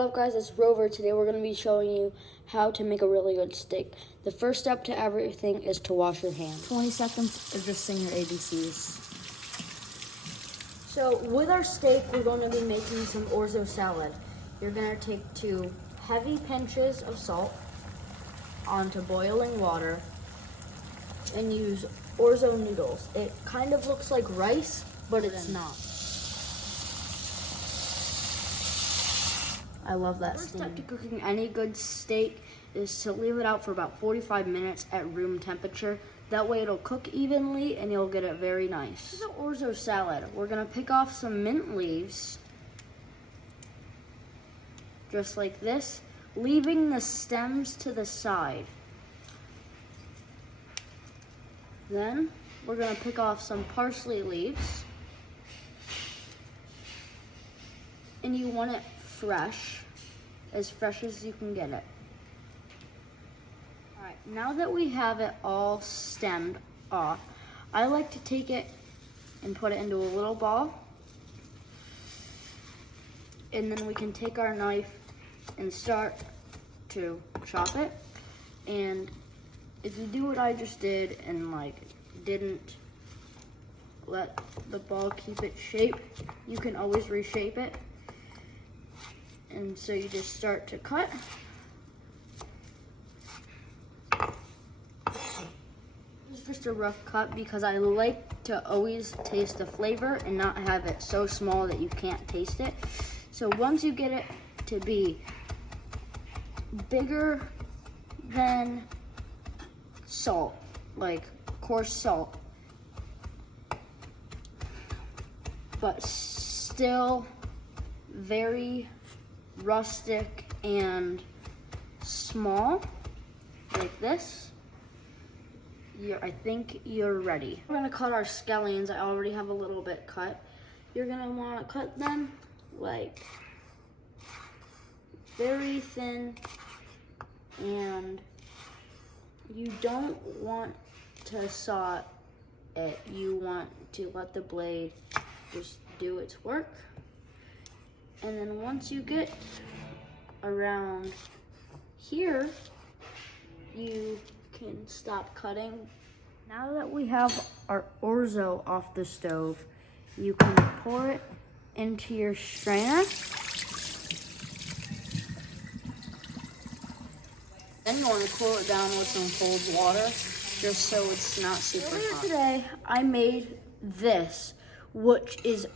What's up guys, it's Rover. Today we're going to be showing you how to make a really good steak. The first step to everything is to wash your hands. 20 seconds of just saying your ABCs. So with our steak, we're going to be making some orzo salad. You're going to take 2 heavy pinches of salt onto boiling water and use orzo noodles. It kind of looks like rice, but it's not. I love that First steam. step to cooking any good steak is to leave it out for about 45 minutes at room temperature. That way it'll cook evenly and you'll get it very nice. This is an orzo salad. We're gonna pick off some mint leaves, just like this, leaving the stems to the side. Then we're gonna pick off some parsley leaves, and you want it fresh as you can get it. All right, now that we have it all stemmed off, I like to take it and put it into a little ball. And then we can take our knife and start to chop it. And if you do what I just did and didn't let the ball keep its shape, you can always reshape it. And so you just start to cut. It's just a rough cut because I like to always taste the flavor and not have it so small that you can't taste it. So once you get it to be bigger than salt, like coarse salt, but still very rustic and small, like this, I think you're ready. We're gonna cut our scallions. I already have a little bit cut. You're gonna wanna cut them like very thin, and you don't want to saw it. You want to let the blade just do its work. And then once you get around here, you can stop cutting. Now that we have our orzo off the stove, you can pour it into your strainer. Then you want to cool it down with some cold water, just so it's not super hot. Today, I made this, which is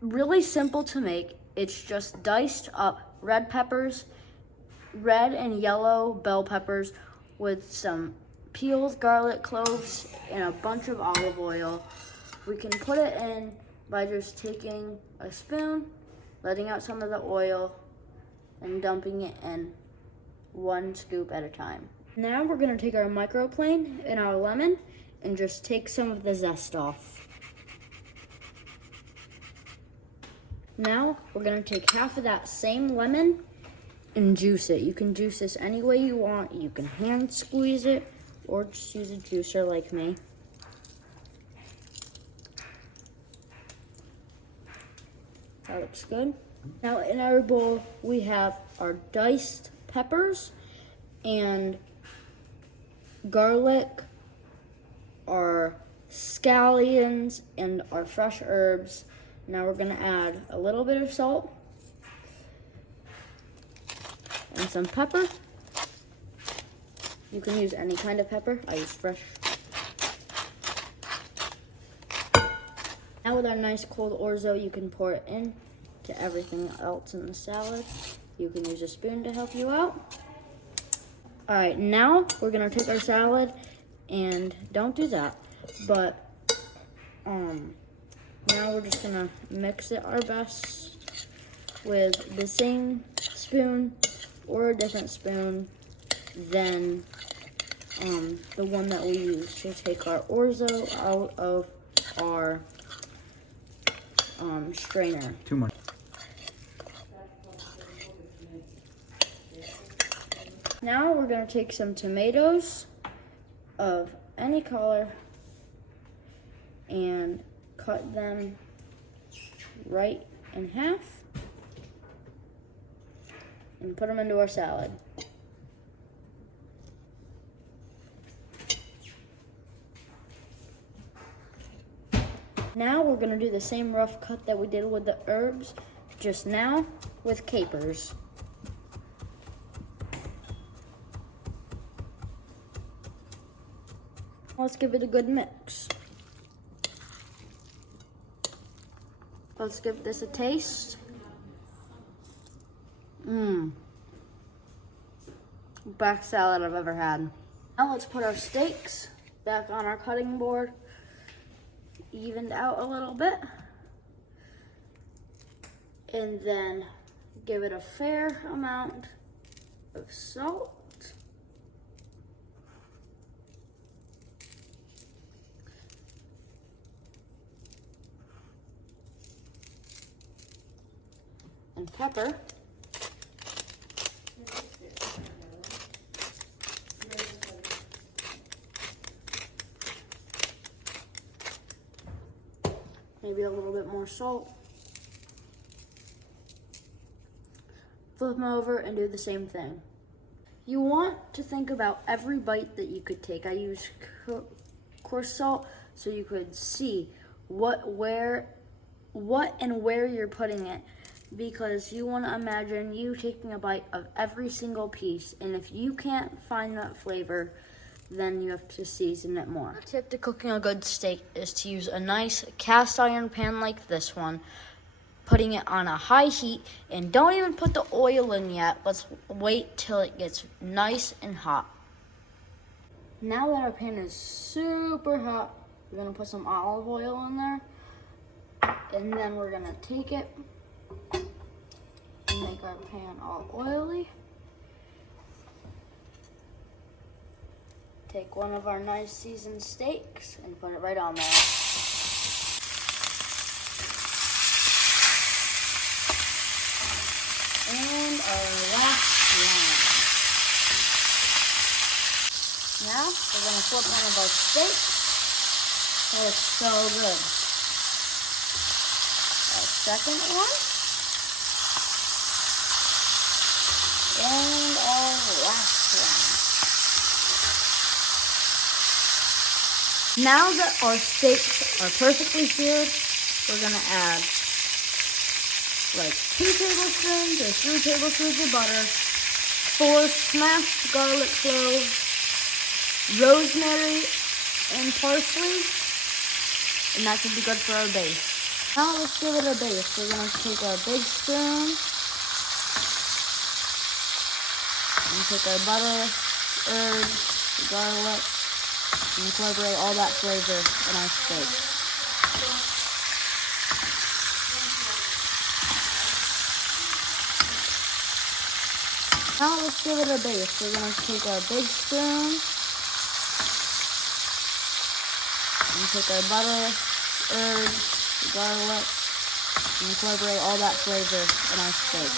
really simple to make. It's just diced up red peppers, red and yellow bell peppers with some peeled garlic cloves and a bunch of olive oil. We can put it in by just taking a spoon, letting out some of the oil, and dumping it in 1 scoop at a time. Now we're gonna take our microplane and our lemon and just take some of the zest off. Now, we're gonna take half of that same lemon and juice it. You can juice this any way you want. You can hand squeeze it or just use a juicer like me. That looks good. Now in our bowl, we have our diced peppers and garlic, our scallions, and our fresh herbs. Now we're gonna add a little bit of salt and some pepper. You can use any kind of pepper. I use fresh. Now with our nice cold orzo, you can pour it in to everything else in the salad. You can use a spoon to help you out. All right, now we're gonna take our salad and don't do that, but now we're just gonna mix it our best with the same spoon or a different spoon than the one that we used to take our orzo out of our strainer. Too much. Now we're gonna take some tomatoes of any color and cut them right in half. and put them into our salad. Now we're gonna do the same rough cut that we did with the herbs, just now with capers. Let's give it a good mix. Let's give this a taste. Best salad I've ever had. Now let's put our steaks back on our cutting board, evened out a little bit, and then give it a fair amount of salt. And pepper. Maybe a little bit more salt. Flip them over and do the same thing. You want to think about every bite that you could take. I use coarse salt so you could see what and where you're putting it, because you want to imagine you taking a bite of every single piece, and if you can't find that flavor, then you have to season it more. The tip to cooking a good steak is to use a nice cast iron pan like this one, putting it on a high heat, and don't even put the oil in yet. Let's wait till it gets nice and hot. Now that our pan is super hot, we're gonna put some olive oil in there, and then we're gonna take it and make our pan all oily. Take one of our nice seasoned steaks and put it right on there. And our last one. Now we're gonna flip one of our steaks. That looks so good. Our second one. And our last one. Now that our steaks are perfectly seared, we're gonna add like 2 tablespoons or 3 tablespoons of butter, 4 smashed garlic cloves, rosemary, and parsley, and that should be good for our base. Now let's give it a base. We're gonna take our big spoon and take our butter, herbs, garlic, and incorporate all that flavor in our steak. Now let's give it a base. We're going to take our big spoon and take our butter, herbs, garlic, and incorporate all that flavor in our steak.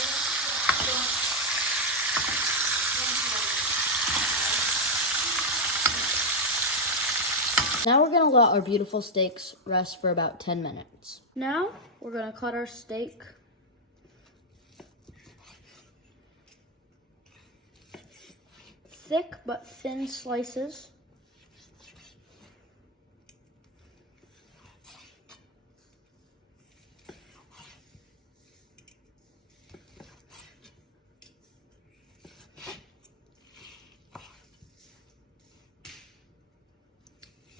Now we're gonna let our beautiful steaks rest for about 10 minutes. Now we're gonna cut our steak. Thick but thin slices.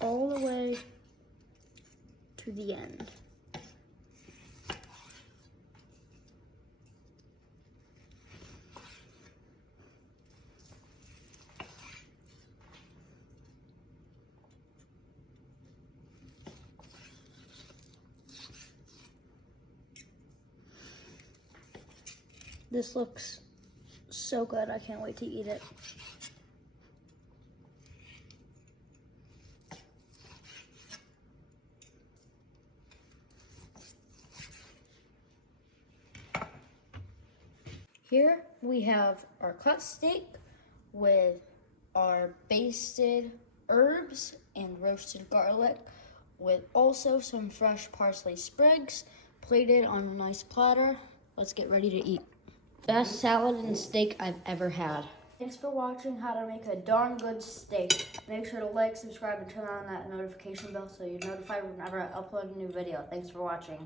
All the way to the end. This looks so good. I can't wait to eat it. Here we have our cut steak with our basted herbs and roasted garlic, with also some fresh parsley sprigs plated on a nice platter. Let's get ready to eat. Best salad and steak I've ever had. Thanks for watching how to make a darn good steak. Make sure to like, subscribe, and turn on that notification bell so you're notified whenever I upload a new video. Thanks for watching.